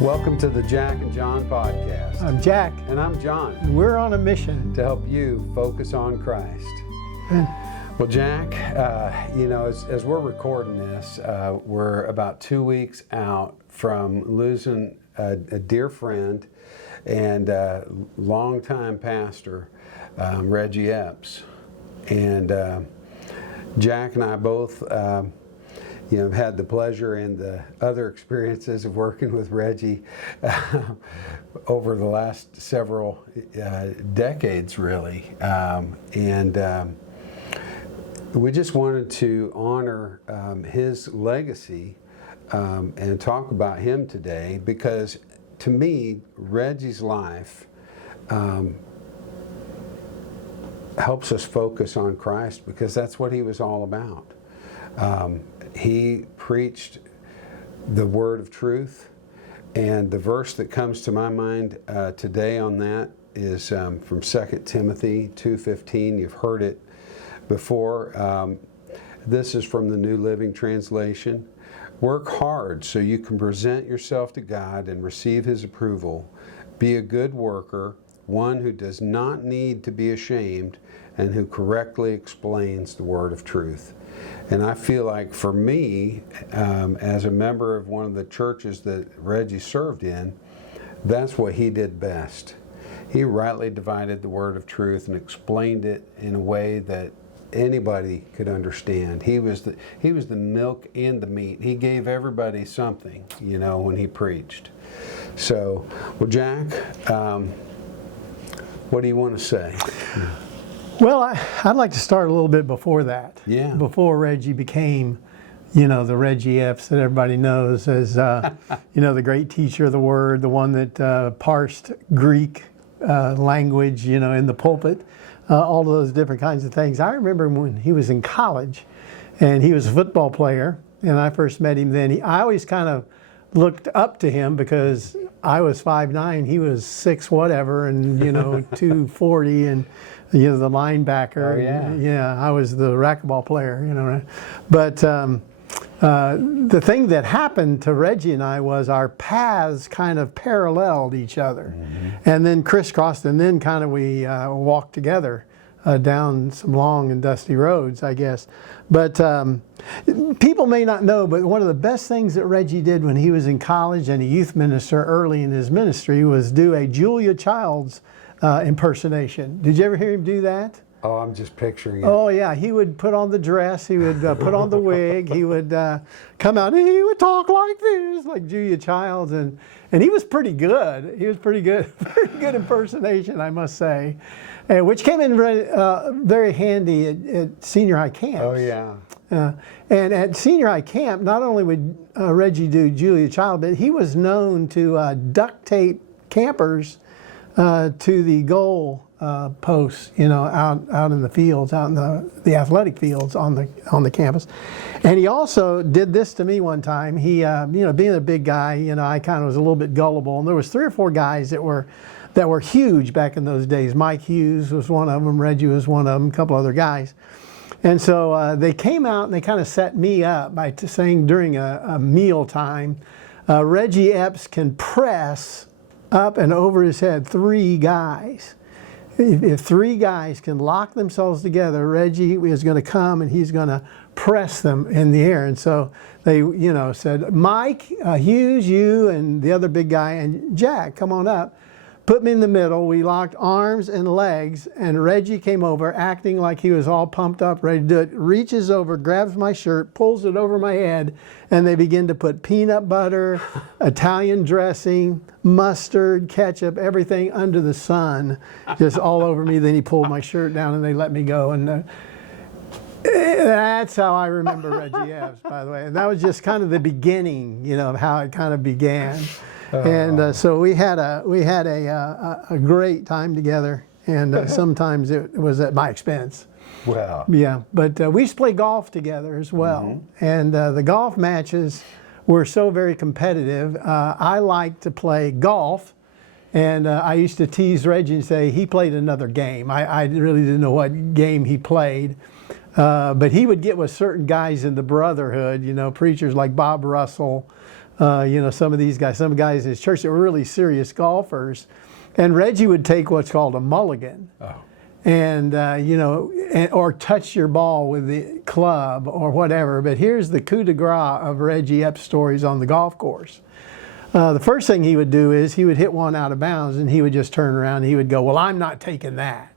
Welcome to the Jack and John podcast. I'm Jack. And I'm John. We're on a mission to help you focus on Christ. Well, Jack, as we're recording this, we're about 2 weeks out from losing a dear friend and longtime pastor, Reggie Epps. And Jack and I both have had the pleasure and the other experiences of working with Reggie over the last several decades, really. We just wanted to honor his legacy and talk about him today, because to me, Reggie's life helps us focus on Christ, because that's what he was all about. He preached the word of truth, and the verse that comes to my mind today on that is from 2 Timothy 2:15. You've heard it before. This is from the New Living Translation. Work hard so you can present yourself to God and receive His approval. Be a good worker, one who does not need to be ashamed and who correctly explains the word of truth. And I feel like for me, as a member of one of the churches that Reggie served in, that's what he did best. He rightly divided the word of truth and explained it in a way that anybody could understand. He was the milk and the meat. He gave everybody something, when he preached. So, well, Jack, what do you want to say? Well, I'd like to start a little bit before that. Yeah. Before Reggie became, the Reggie Epps that everybody knows as, the great teacher of the Word, the one that parsed Greek language, in the pulpit, all of those different kinds of things. I remember when he was in college, and he was a football player, and I first met him then. I always kind of looked up to him because I was 5'9", he was 6 whatever, and 240, and the linebacker. Oh, yeah. Yeah, I was the racquetball player, But the thing that happened to Reggie and I was our paths kind of paralleled each other, and then crisscrossed, and then kind of we walked together down some long and dusty roads, I guess. But people may not know, but one of the best things that Reggie did when he was in college and a youth minister early in his ministry was do a Julia Childs impersonation. Did you ever hear him do that? Oh, I'm just picturing it. Oh, yeah. He would put on the dress. He would put on the wig. He would come out and he would talk like this, like Julia Childs. And he was pretty good. He was pretty good. Very good impersonation, I must say. Which came in very handy at senior high camps. Oh, yeah. And at senior high camp, not only would Reggie do Julia Child, but he was known to duct tape campers to the goal posts, out in the fields, out in the athletic fields on the campus. And he also did this to me one time. He, being a big guy, I kind of was a little bit gullible, and there was 3 or 4 guys that were huge back in those days. Mike Hughes was one of them. Reggie was one of them. A couple other guys. And so they came out and they kind of set me up by saying during a meal time, Reggie Epps can press up and over his head 3 guys. If 3 guys can lock themselves together, Reggie is going to come and he's going to press them in the air. And so they, said, Mike, Hughes, you, and the other big guy, and Jack, come on up. Put me in the middle. We locked arms and legs, and Reggie came over, acting like he was all pumped up, ready to do it, reaches over, grabs my shirt, pulls it over my head, and they begin to put peanut butter, Italian dressing, mustard, ketchup, everything under the sun, just all over me. Then he pulled my shirt down, and they let me go. And that's how I remember Reggie Epps, by the way. And that was just kind of the beginning, of how it kind of began. And so we had a great time together, and sometimes it was at my expense. Wow. Yeah, but we used to play golf together as well, and the golf matches were so very competitive. I liked to play golf, and I used to tease Reggie and say he played another game. I really didn't know what game he played. But he would get with certain guys in the brotherhood, preachers like Bob Russell, some of these guys, some guys in his church that were really serious golfers. And Reggie would take what's called a mulligan. Oh. And, or touch your ball with the club or whatever. But here's the coup de grace of Reggie Epps' stories on the golf course. The first thing he would do is he would hit one out of bounds, and he would just turn around and he would go, well, I'm not taking that.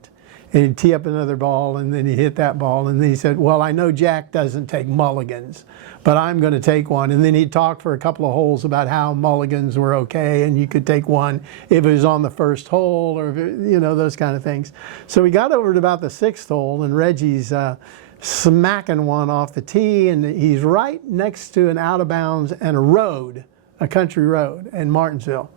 And he'd tee up another ball, and then he'd hit that ball, and then he said, well, I know Jack doesn't take mulligans, but I'm going to take one. And then he'd talk for a couple of holes about how mulligans were okay, and you could take one if it was on the first hole, or, those kind of things. So we got over to about the 6th hole, and Reggie's smacking one off the tee, and he's right next to an out of bounds and a road, a country road in Martinsville.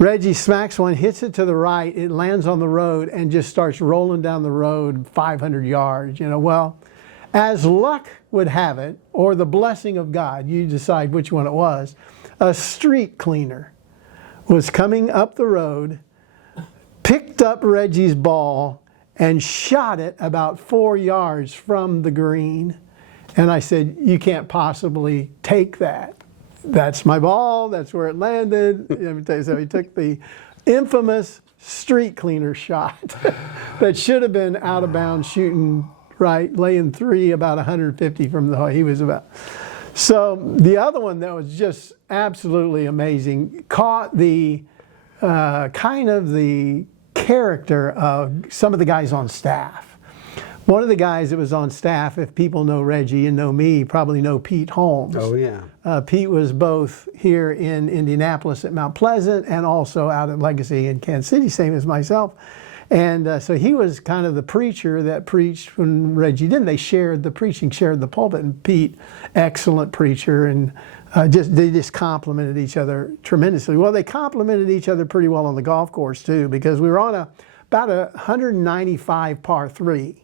Reggie smacks one, hits it to the right, it lands on the road and just starts rolling down the road 500 yards. Well, as luck would have it, or the blessing of God, you decide which one it was, a street cleaner was coming up the road, picked up Reggie's ball, and shot it about 4 yards from the green. And I said, you can't possibly take that. That's my ball, that's where it landed. Let me tell you, so he took the infamous street cleaner shot that should have been out of bounds, shooting right, laying 3 about 150 from the hole. He was about. So the other one that was just absolutely amazing caught the kind of the character of some of the guys on staff. One of the guys that was on staff, if people know Reggie and know me, probably know Pete Holmes. Oh, yeah. Pete was both here in Indianapolis at Mount Pleasant and also out at Legacy in Kansas City, same as myself. And so he was kind of the preacher that preached when Reggie didn't. They shared the preaching, shared the pulpit. And Pete, excellent preacher, and they just complimented each other tremendously. Well, they complimented each other pretty well on the golf course, too, because we were on about a 195 par 3.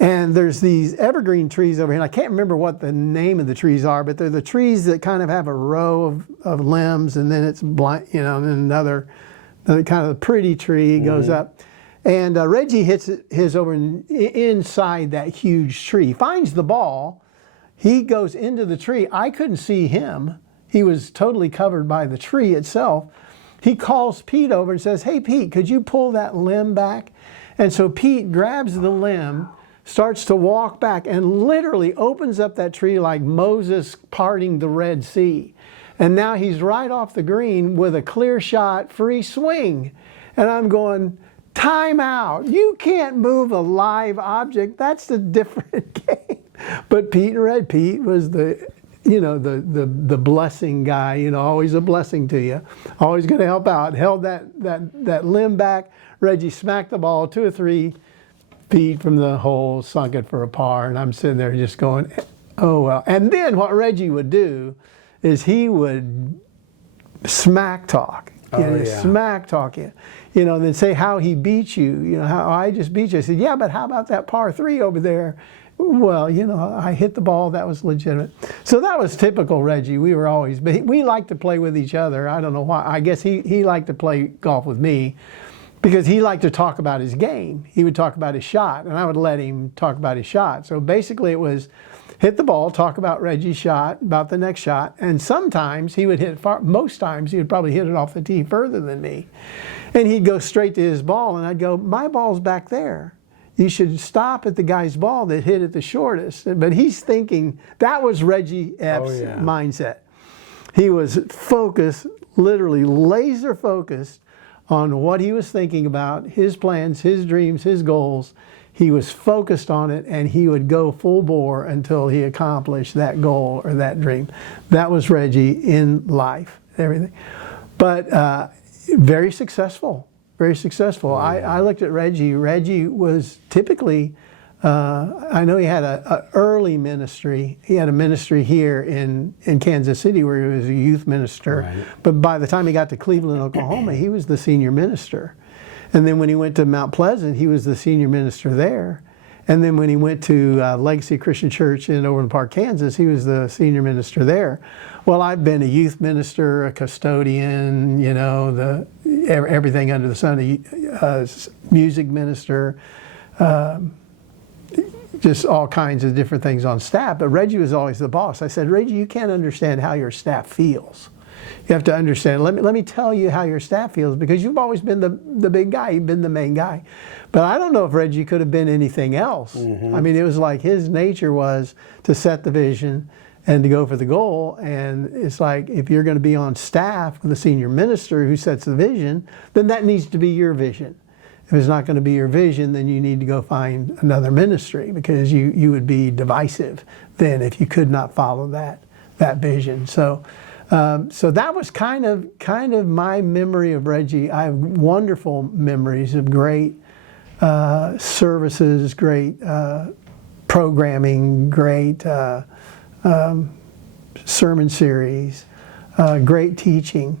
And there's these evergreen trees over here, and I can't remember what the name of the trees are, but they're the trees that kind of have a row of limbs, and then it's blind, and then another kind of pretty tree goes up. And Reggie hits his over inside that huge tree, finds the ball, he goes into the tree. I couldn't see him. He was totally covered by the tree itself. He calls Pete over and says, hey, Pete, could you pull that limb back? And so Pete grabs the limb, starts to walk back, and literally opens up that tree like Moses parting the Red Sea. And now he's right off the green with a clear shot, free swing. And I'm going, time out. You can't move a live object. That's a different game. But Pete was the blessing guy, always a blessing to you. Always going to help out. Held that limb back. Reggie smacked the ball 2 or 3 feet from the hole, sunk it for a par, and I'm sitting there just going, oh well. And then what Reggie would do is he would smack talk, smack talk you, and then say how he beat you, how I just beat you. I said, yeah, but how about that par 3 over there? Well, I hit the ball, that was legitimate. So that was typical Reggie. We were always, but we liked to play with each other. I don't know why. I guess he liked to play golf with me, because he liked to talk about his game. He would talk about his shot, and I would let him talk about his shot. So basically it was hit the ball, talk about Reggie's shot, about the next shot, and sometimes he would hit far, most times he would probably hit it off the tee further than me. And he'd go straight to his ball, and I'd go, my ball's back there. You should stop at the guy's ball that hit it the shortest. But he's thinking, that was Reggie Epps' mindset. He was focused, literally laser focused, on what he was thinking about, his plans, his dreams, his goals. He was focused on it, and he would go full bore until he accomplished that goal or that dream. That was Reggie in life, everything. But very successful, very successful. I looked at Reggie. Reggie was typically, I know he had an early ministry. He had a ministry here in Kansas City where he was a youth minister. Right. But by the time he got to Cleveland, Oklahoma, he was the senior minister. And then when he went to Mount Pleasant, he was the senior minister there. And then when he went to Legacy Christian Church in Overland Park, Kansas, he was the senior minister there. Well, I've been a youth minister, a custodian, everything under the sun, a music minister. just all kinds of different things on staff, but Reggie was always the boss. I said, Reggie, you can't understand how your staff feels. You have to understand, let me tell you how your staff feels, because you've always been the big guy, you've been the main guy. But I don't know if Reggie could have been anything else. I mean, it was like his nature was to set the vision and to go for the goal. And it's like, if you're going to be on staff with a senior minister who sets the vision, then that needs to be your vision. If it's not going to be your vision, then you need to go find another ministry, because you would be divisive then if you could not follow that vision. So that was kind of my memory of Reggie. I have wonderful memories of great services, great programming, great sermon series, great teaching.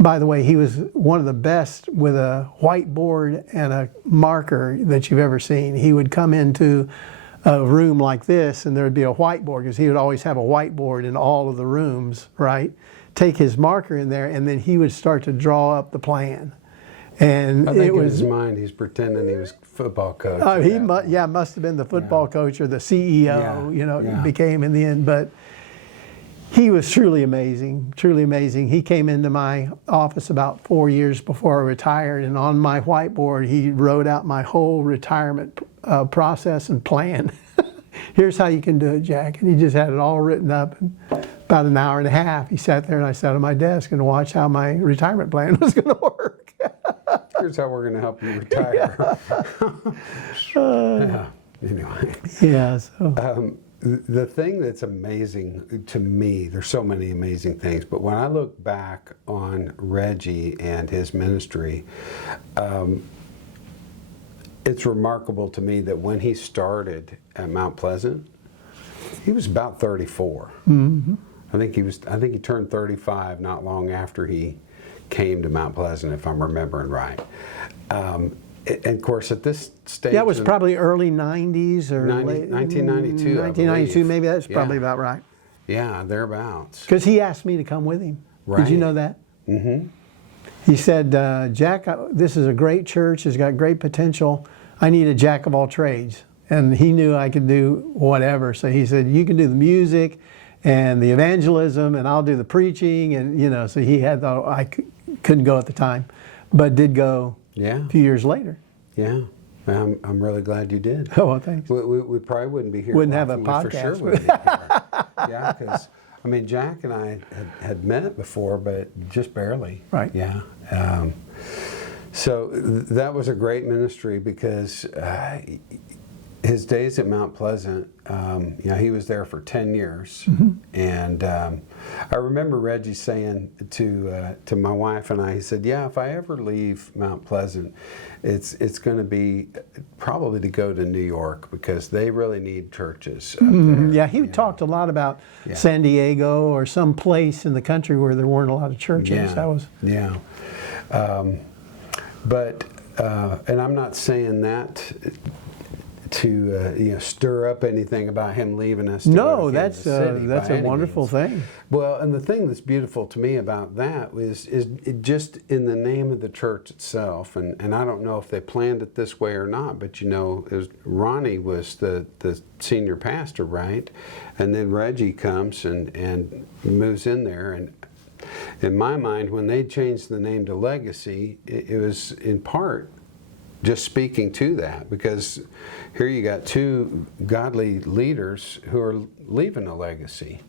By the way, he was one of the best with a whiteboard and a marker that you've ever seen. He would come into a room like this, and there would be a whiteboard, because he would always have a whiteboard in all of the rooms, right? Take his marker in there, and then he would start to draw up the plan. And I think it was, in his mind he's pretending he was football coach. Must have been the football coach or the CEO, became in the end. But he was truly amazing, truly amazing. He came into my office about 4 years before I retired, and on my whiteboard he wrote out my whole retirement process and plan. Here's how you can do it, Jack. And he just had it all written up. And about an hour and a half, he sat there, and I sat at my desk and watched how my retirement plan was going to work. Here's how we're going to help you retire. Anyway. Yeah. So. The thing that's amazing to me, there's so many amazing things, but when I look back on Reggie and his ministry, it's remarkable to me that when he started at Mount Pleasant, he was about 34. Mm-hmm. I think he turned 35 not long after he came to Mount Pleasant, if I'm remembering right. And of course, at this stage, that was probably early 90s or 1992. 1992, maybe that's probably about right. Yeah, thereabouts. Because he asked me to come with him. Right. Did you know that? Mm-hmm. He said, Jack, this is a great church. It's got great potential. I need a jack of all trades. And he knew I could do whatever. So he said, you can do the music and the evangelism, and I'll do the preaching. And, so he had, I couldn't go at the time, but did go a few years later. Yeah. I'm really glad you did. Oh, well, thanks. We probably wouldn't be here. Wouldn't have a podcast. For sure wouldn't be here. Yeah, because, Jack and I had met before, but just barely. Right. Yeah. So that was a great ministry, because his days at Mount Pleasant, he was there for 10 years. Mm-hmm. And I remember Reggie saying to my wife and I, he said, yeah, if I ever leave Mount Pleasant, it's going to be probably to go to New York, because they really need churches up there. Yeah, he talked a lot about San Diego or some place in the country where there weren't a lot of churches. Yeah. That was but and I'm not saying that to stir up anything about him leaving us. No, that's a wonderful thing. Well, and the thing that's beautiful to me about that is it just in the name of the church itself, and I don't know if they planned it this way or not, but Ronnie was the senior pastor, right? And then Reggie comes and moves in there, and in my mind, when they changed the name to Legacy, it was in part just speaking to that, because here you got two godly leaders who are leaving a legacy.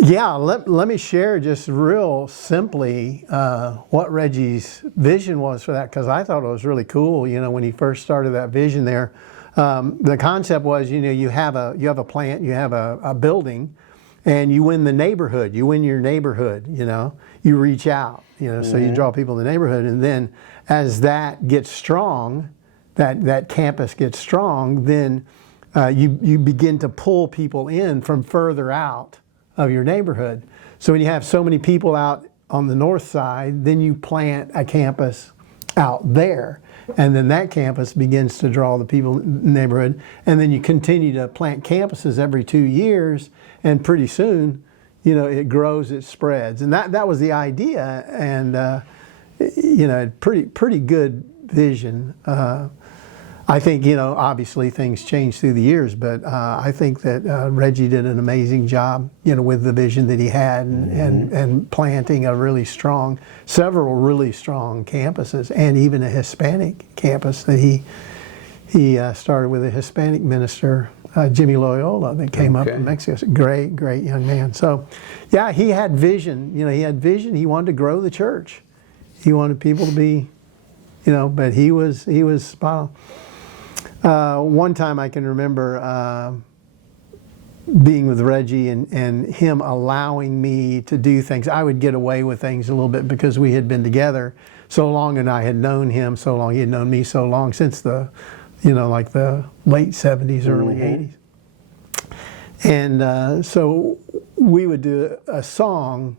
Yeah, let me share just real simply what Reggie's vision was for that, because I thought it was really cool. When he first started that vision there, the concept was, you have a plant, you have a building, and you win the neighborhood. You win your neighborhood. You reach out. So you draw people in the neighborhood, and then as that gets strong, that campus gets strong, then you begin to pull people in from further out of your neighborhood. So when you have so many people out on the north side, then you plant a campus out there, and then that campus begins to draw the people in the neighborhood, and then you continue to plant campuses every 2 years, and pretty soon, it grows, it spreads, and that was the idea, and pretty good vision. I I think, obviously things change through the years, but I think that Reggie did an amazing job, with the vision that he had and planting several really strong campuses, and even a Hispanic campus that he started with a Hispanic minister, Jimmy Loyola, that came up from Mexico. Great, great young man. So, yeah, he had vision. He had vision. He wanted to grow the church. He wanted people to be, but he was spot on. One time I can remember being with Reggie and him allowing me to do things. I would get away with things a little bit because we had been together so long, and I had known him so long. He had known me so long, since the like the late 70s, early 80s. And so we would do a song,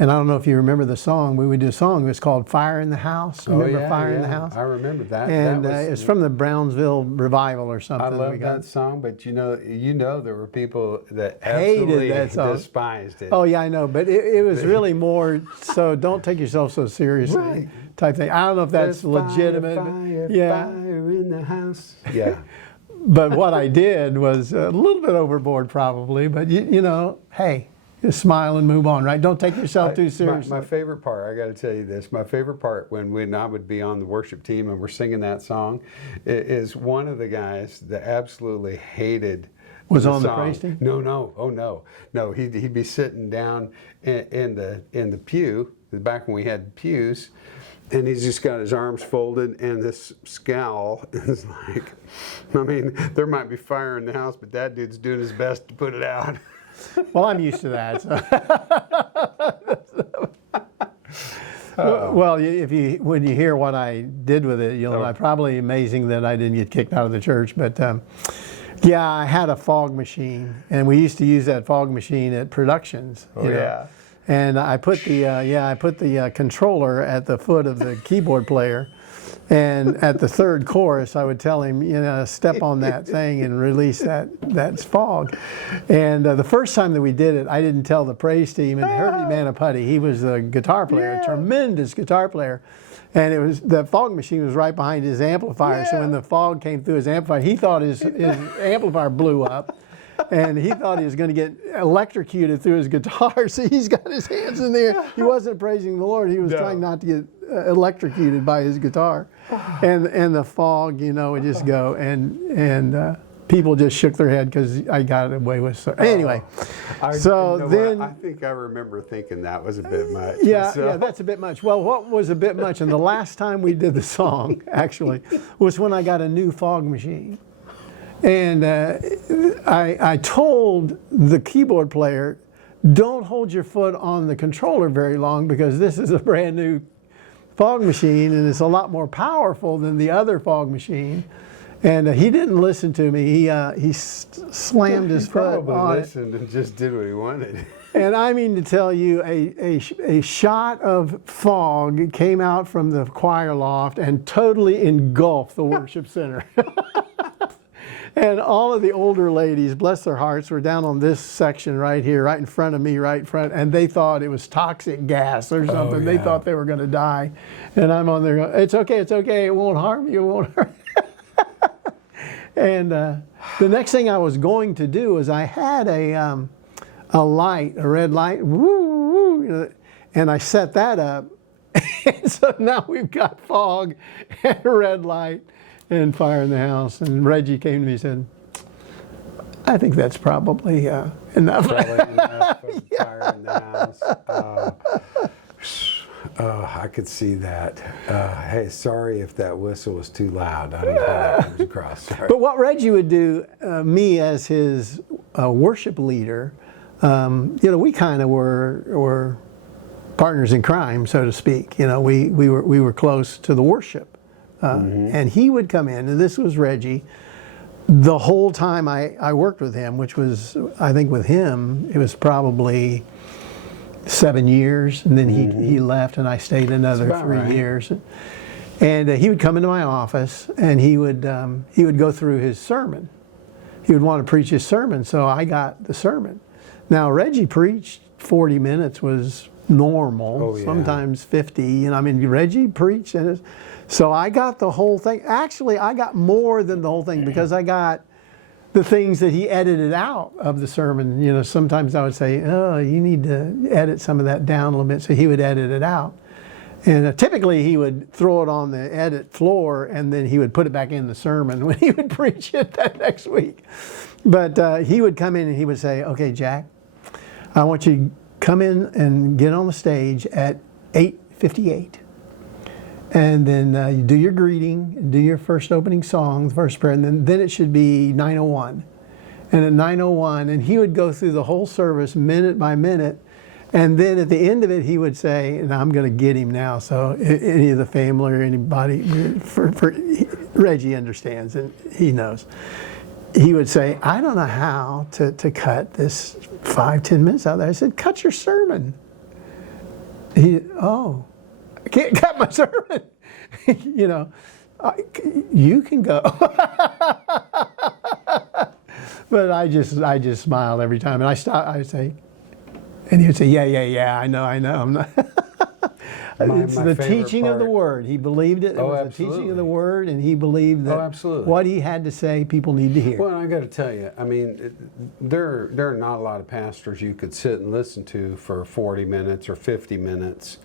and I don't know if you remember the song. We would do a song. It was called "Fire in the House." Remember "Fire in the House"? I remember that. And it's from the Brownsville revival or something. I love that song, but there were people that absolutely hated that song. Despised it. Oh yeah, I know, but it was really more so don't take yourself so seriously, right, type thing. I don't know if that's legitimate. Fire in the house. Yeah. But what I did was a little bit overboard probably, but hey, just smile and move on, right? Don't take yourself too seriously. My favorite part, I got to tell you this, my favorite part when I would be on the worship team and we're singing that song is one of the guys that absolutely hated was the on song. The praise team? No, he'd be sitting down in the pew, back when we had pews, and he's just got his arms folded and this scowl is like, there might be fire in the house, but that dude's doing his best to put it out. Well, I'm used to that. So. Well, when you hear what I did with it, I'm probably amazing that I didn't get kicked out of the church. But yeah, I had a fog machine, and we used to use that fog machine at productions. Yeah. And I put the controller at the foot of the keyboard player, and at the third chorus, I would tell him, step on that thing and release that fog. And the first time that we did it, I didn't tell the praise team. And Herbie Manaputty, he was the guitar player, a tremendous guitar player. And the fog machine was right behind his amplifier. So when the fog came through his amplifier, he thought his amplifier blew up. And he thought he was going to get electrocuted through his guitar, so he's got his hands in there. He wasn't praising the Lord. He was trying not to get electrocuted by his guitar. And the fog, would just go, and people just shook their head because I got away with it. Anyway, I think I remember thinking that was a bit much. Yeah, that's a bit much. Well, what was a bit much, and the last time we did the song, actually, was when I got a new fog machine. And I told the keyboard player, don't hold your foot on the controller very long because this is a brand new fog machine and it's a lot more powerful than the other fog machine. And he didn't listen to me. He slammed his foot on it. He probably listened and just did what he wanted. And I mean to tell you, a shot of fog came out from the choir loft and totally engulfed the worship center. And all of the older ladies, bless their hearts, were down on this section right here, right in front of me, right in front, and they thought it was toxic gas or something. Oh, yeah. They thought they were going to die. And I'm on there going, it's okay, it won't harm you, it won't harm you. And the next thing I was going to do was I had a light, a red light, and I set that up. And so now we've got fog and a red light and fire in the house. And Reggie came to me and said, I think that's probably enough. Probably enough of fire in the house. I could see that. Hey, sorry if that whistle was too loud. I don't know how that comes across. Sorry. But what Reggie would do, me as his worship leader, we kind of were partners in crime, so to speak. We were close to the worship. And he would come in, and this was Reggie, the whole time I worked with him, which was, I think with him, it was probably 7 years, and then he left, and I stayed another 3 years. And he would come into my office, and he would go through his sermon. He would want to preach his sermon, so I got the sermon. Now, Reggie preached 40 minutes was normal. Oh, yeah. Sometimes 50. And I mean, Reggie preached, and so I got the whole thing. Actually, I got more than the whole thing because I got the things that he edited out of the sermon. You know, sometimes I would say, "Oh, you need to edit some of that down a little bit," so he would edit it out. And typically he would throw it on the edit floor, and then he would put it back in the sermon when he would preach it that next week. But he would come in and he would say, "Okay, Jack, I want you to come in and get on the stage at 8:58. And then you do your greeting, do your first opening song, the first prayer, and then it should be 9:01. And at 9:01, and he would go through the whole service minute by minute. And then at the end of it, he would say, and I'm going to get him now, so any of the family or anybody, for Reggie understands and he knows. He would say, "I don't know how to cut this 5-10 minutes out there." I said, "Cut your sermon." "Oh, I can't cut my sermon." You know, you can go. But I just smiled every time, and I would say, and he would say, yeah, I know. I'm not. It's the teaching of the word. He believed it. It was the teaching of the word, and he believed that what he had to say, people need to hear. Well, I got to tell you, I mean, there are not a lot of pastors you could sit and listen to for 40 minutes or 50 minutes.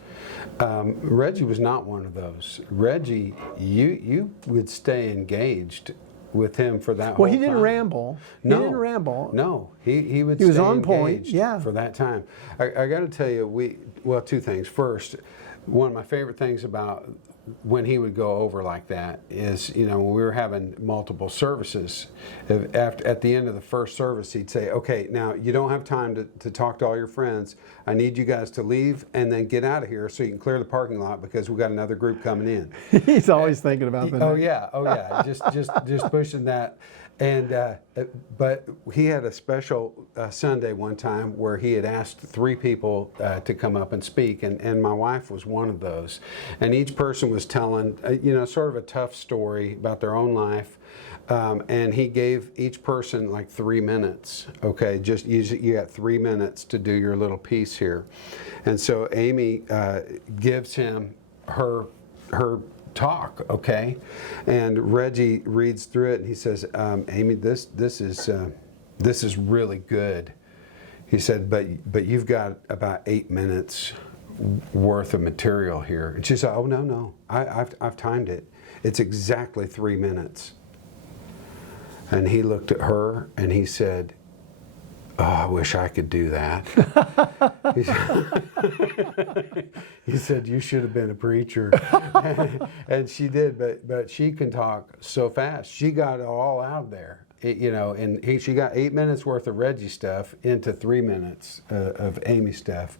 Reggie was not one of those. Reggie, you would stay engaged with him for that whole time. Well, he didn't ramble. No. He didn't ramble. No, he would He was stay on point, engaged yeah. for that time. I got to tell you, two things. First, one of my favorite things about when he would go over like that is, you know, when we were having multiple services, at the end of the first service, he'd say, "Okay, now you don't have time to talk to all your friends. I need you guys to leave and then get out of here so you can clear the parking lot because we got another group coming in." He's always thinking about that. Oh yeah, just pushing that. And but he had a special Sunday one time where he had asked 3 people to come up and speak, and my wife was one of those. And each person was telling, sort of a tough story about their own life. And he gave each person like 3 minutes. Okay, just you got 3 minutes to do your little piece here. And so Amy gives him her talk, okay, and Reggie reads through it and he says, "Amy, this is really good." He said, but you've got about 8 minutes worth of material here. And she said, "Oh no, I've timed it. It's exactly 3 minutes." And he looked at her and he said, "Oh, I wish I could do that." He said, "You should have been a preacher." And she did, but she can talk so fast. She got it all out there, she got 8 minutes worth of Reggie stuff into 3 minutes of Amy stuff.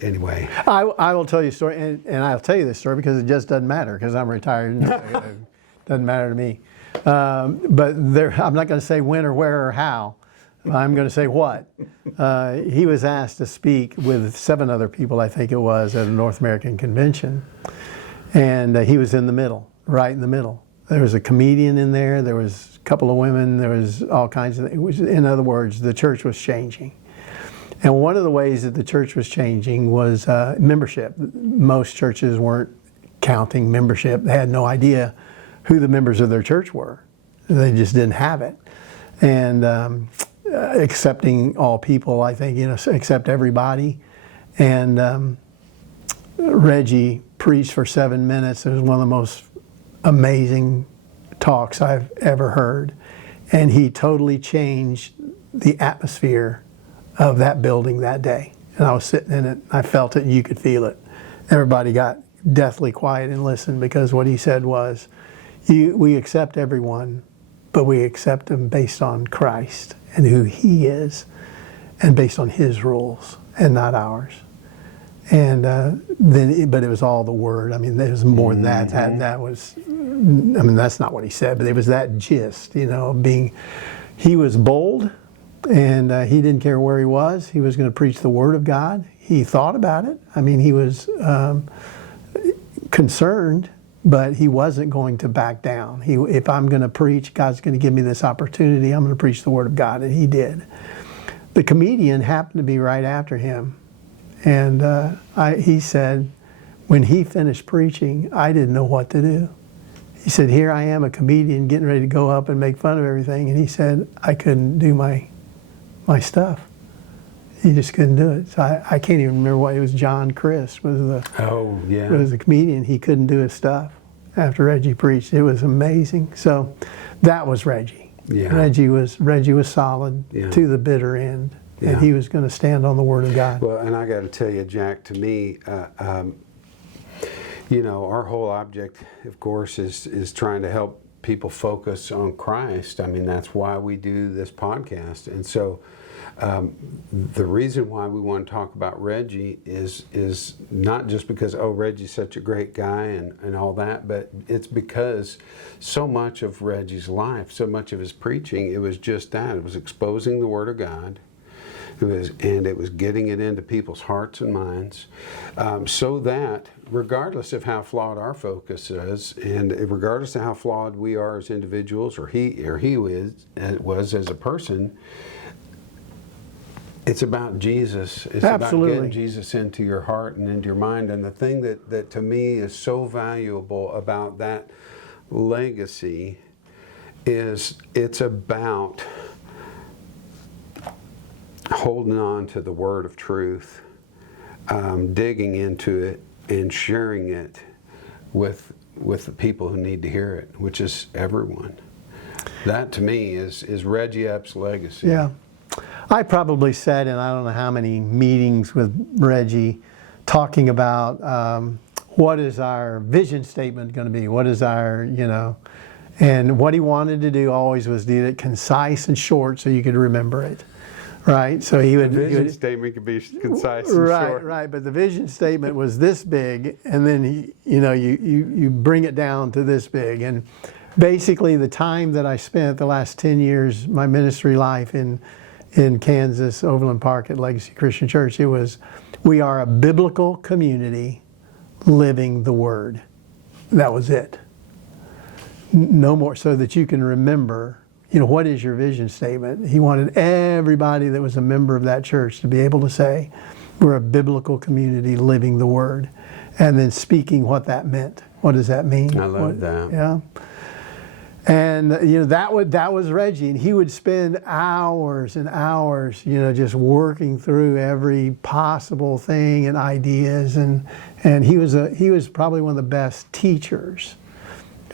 Anyway. I will tell you a story, and I'll tell you this story because it just doesn't matter because I'm retired. And it doesn't matter to me. But I'm not going to say when or where or how. I'm going to say what. He was asked to speak with 7 other people, I think it was, at a North American convention. And he was in the middle, right in the middle. There was a comedian in there. There was a couple of women. There was all kinds of things. In other words, the church was changing. And one of the ways that the church was changing was membership. Most churches weren't counting membership. They had no idea who the members of their church were. They just didn't have it. And accepting all people, I think, accept everybody. And Reggie preached for 7 minutes. It was one of the most amazing talks I've ever heard. And he totally changed the atmosphere of that building that day. And I was sitting in it, I felt it, and you could feel it. Everybody got deathly quiet and listened because what he said was, we accept everyone, but we accept them based on Christ and who He is and based on His rules and not ours. And but it was all the Word. I mean, there was more than that. That was, that's not what he said, but it was that gist, he was bold and he didn't care where he was. He was going to preach the Word of God. He thought about it. I mean, he was concerned, but he wasn't going to back down. If I'm going to preach, God's going to give me this opportunity, I'm going to preach the Word of God, and he did. the comedian happened to be right after him. And he said, when he finished preaching, I didn't know what to do. He said, here I am, a comedian, getting ready to go up and make fun of everything. And he said, I couldn't do my stuff. He just couldn't do it. So I can't even remember what it was. John Chris was the comedian. He couldn't do his stuff after Reggie preached. It was amazing. So that was Reggie. Yeah. Reggie was solid to the bitter end, and he was going to stand on the Word of God. Well, and I got to tell you, Jack, to me, you know, our whole object, of course, is trying to help people focus on Christ. I mean, that's why we do this podcast. And so the reason why we want to talk about Reggie is not just because, oh, Reggie's such a great guy and all that, but it's because so much of Reggie's life, so much of his preaching, it was just that. It was exposing the Word of God. And it was getting it into people's hearts and minds, so that regardless of how flawed our focus is, and regardless of how flawed we are as individuals, or he was as a person, it's about Jesus. It's Absolutely. about getting Jesus into your heart and into your mind. And the thing that to me is so valuable about that legacy is it's about holding on to the word of truth, digging into it, and sharing it with the people who need to hear it, which is everyone. That to me is Reggie Epps' legacy. Yeah. I probably sat in I don't know how many meetings with Reggie talking about what is our vision statement going to be, what is our, and what he wanted to do always was do it concise and short so you could remember it. Right, so the vision statement could be concise and short. Right, but the vision statement was this big, and then you bring it down to this big. And basically, the time that I spent the last 10 years, my ministry life in Kansas, Overland Park at Legacy Christian Church, it was, we are a biblical community living the Word. That was it. No more, so that you can remember. What is your vision statement? He wanted everybody that was a member of that church to be able to say, we're a biblical community living the Word, and then speaking what that meant. What does that mean? I love that. Yeah. And that was Reggie, and he would spend hours and hours, just working through every possible thing and ideas, and he was probably one of the best teachers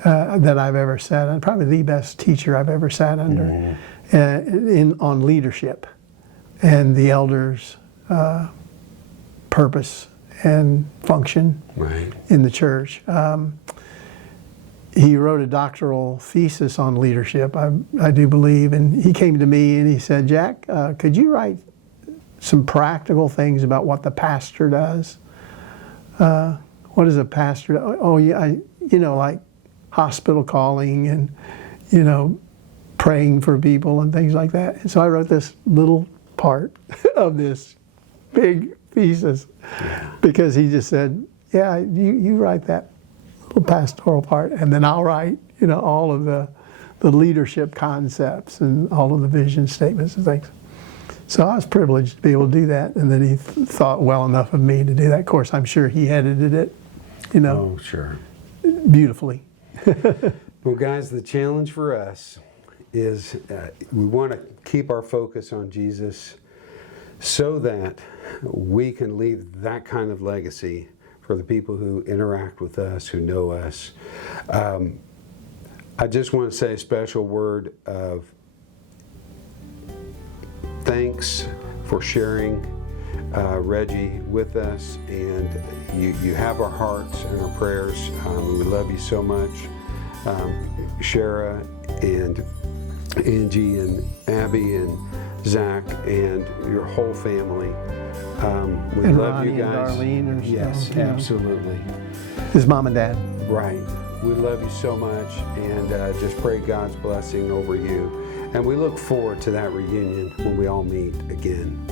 that I've ever sat under, probably the best teacher I've ever sat under on leadership and the elders' purpose and function in the church. He wrote a doctoral thesis on leadership, I do believe, and he came to me and he said, Jack, could you write some practical things about what the pastor does? What is a pastor do? Oh, yeah, like hospital calling and, praying for people and things like that. And so I wrote this little part of this big thesis because he just said, yeah, you write that little pastoral part, and then I'll write, all of the leadership concepts and all of the vision statements and things. So I was privileged to be able to do that, and then he thought well enough of me to do that. Of course, I'm sure he edited it, Oh, sure. Beautifully. Well, guys, the challenge for us is we want to keep our focus on Jesus so that we can leave that kind of legacy for the people who interact with us, who know us. I just want to say a special word of thanks for sharing Reggie with us, and you have our hearts and our prayers. We love you so much. Shara and Angie and Abby and Zach and your whole family. We and love Ronnie you guys. And Darlene Yes, absolutely. His mom and dad. Right. We love you so much, and just pray God's blessing over you. And we look forward to that reunion when we all meet again.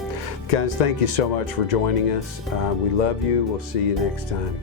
Guys, thank you so much for joining us. We love you. We'll see you next time.